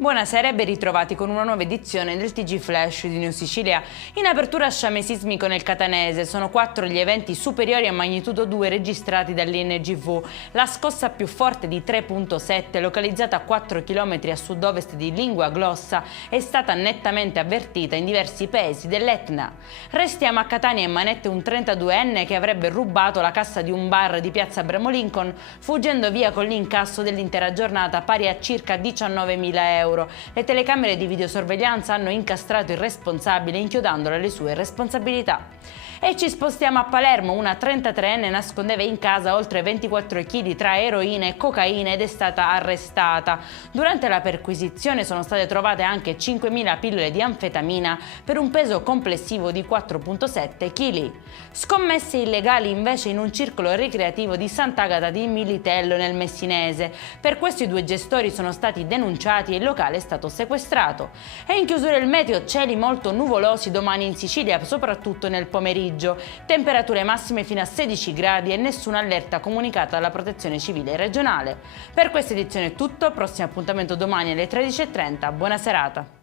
Buonasera e ben ritrovati con una nuova edizione del TG Flash di New Sicilia. In apertura sciame sismico nel Catanese, sono 4 gli eventi superiori a magnitudo 2 registrati dall'INGV. La scossa più forte di 3.7, localizzata a 4 km a sud-ovest di Lingua Glossa, è stata nettamente avvertita in diversi paesi dell'Etna. Restiamo a Catania e manette un 32enne che avrebbe rubato la cassa di un bar di piazza Abramo Lincoln, fuggendo via con l'incasso dell'intera giornata pari a circa 19.000 euro. Le telecamere di videosorveglianza hanno incastrato il responsabile inchiodandolo alle sue responsabilità. E ci spostiamo a Palermo, una 33enne nascondeva in casa oltre 24 kg tra eroina e cocaina ed è stata arrestata. Durante la perquisizione sono state trovate anche 5.000 pillole di anfetamina per un peso complessivo di 4,7 kg. Scommesse illegali invece in un circolo ricreativo di Sant'Agata di Militello nel Messinese. Per questo i due gestori sono stati denunciati e il locale è stato sequestrato. E in chiusura il meteo, cieli molto nuvolosi domani in Sicilia, soprattutto nel pomeriggio. Temperature massime fino a 16 gradi e nessuna allerta comunicata dalla Protezione Civile regionale. Per questa edizione è tutto, prossimo appuntamento domani alle 13:30. Buona serata.